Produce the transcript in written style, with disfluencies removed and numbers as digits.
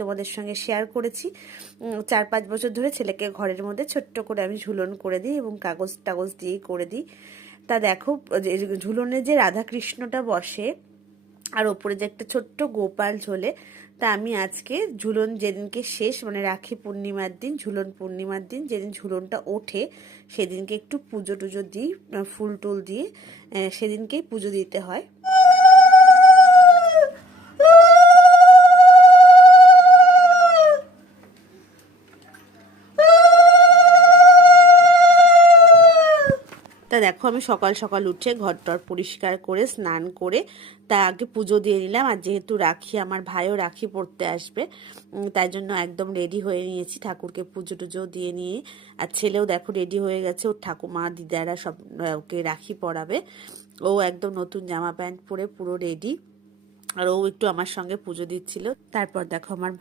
তোমাদের সঙ্গে শেয়ার করেছি। 4-5 বছর ধরে ছেলেকে ঘরের মধ্যে ছোট্ট করে আমি ঝুলন করে দিই এবং কাগজ টাগজ দিয়েই করে দিই। তা দেখো ঝুলনে যে রাধাকৃষ্ণটা বসে আর ওপরে যে একটা ছোট্ট গোপাল ঝোলে, তা আমি আজকে ঝুলন যেদিনকে শেষ মানে রাখি পূর্ণিমার দিন, ঝুলন পূর্ণিমার দিন যেদিন ঝুলনটা ওঠে সেদিনকে একটু পুজো টুজো দিই, ফুল টুল দিয়ে সেদিনকেই পুজো দিতে হয়। তা দেখো আমি সকাল সকাল উঠে ঘরটর পরিষ্কার করে স্নান করে তা আগে পুজো দিয়ে নিলাম। আর যেহেতু রাখি, আমার ভাইও রাখি পড়তে আসবে, তাই জন্য একদম রেডি হয়ে নিয়েছি, ঠাকুরকে পুজো টুজো দিয়ে নিয়ে। আর ছেলেও দেখো রেডি হয়ে গেছে, ওর ঠাকুমা দিদারা সব ওকে রাখি পরাবে। ও একদম নতুন জামা প্যান্ট পরে পুরো রেডি, আর ও একটু আমার সঙ্গে পুজো দিচ্ছিল। তারপর দেখো আমার